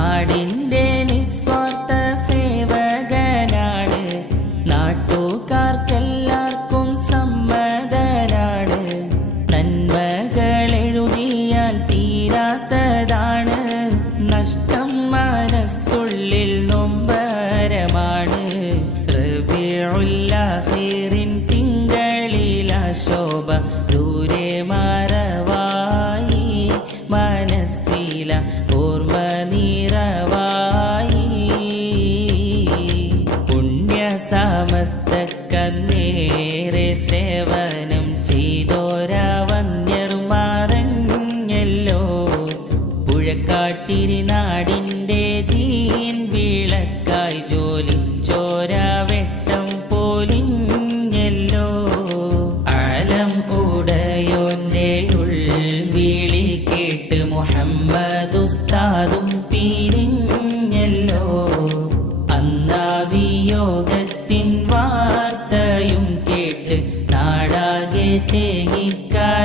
നാടിന്റെ നിസ്വാർത്ഥ സേവകനാണ്. നാട്ടുകാർക്കെല്ലാവർക്കും സമ്മതനാണ്. നന്മകൾ എഴുതിയാൽ തീരാത്തതാണ്. നഷ്ടം മനസ്സുള്ളിൽ നൊമ്പരമാണ്. റബിയുല്ലാഹിറിൻ തിങ്കളില ശോഭ ദൂരെ മറവായി മനസ്സില. ഓർമ്മ സമസ്തക്കന്നേറെ സേവനം ചെയ്തോരാവന്യർ മറഞ്ഞല്ലോ പുഴക്കാട്ടിരി ദീൻ വിളക്കായി ജോലിച്ചോരാ വെട്ടം പോലിഞ്ഞല്ലോ. ആലം ഉടയോന്റെ ഉൾവിളി കേട്ട് മുഹമ്മദ് ഉസ്താദും പിരിഞ്ഞല്ലോ അന്നാവിയോഗത്തിൻ തേങ്ങിക്കരഞ്ഞല്ലോ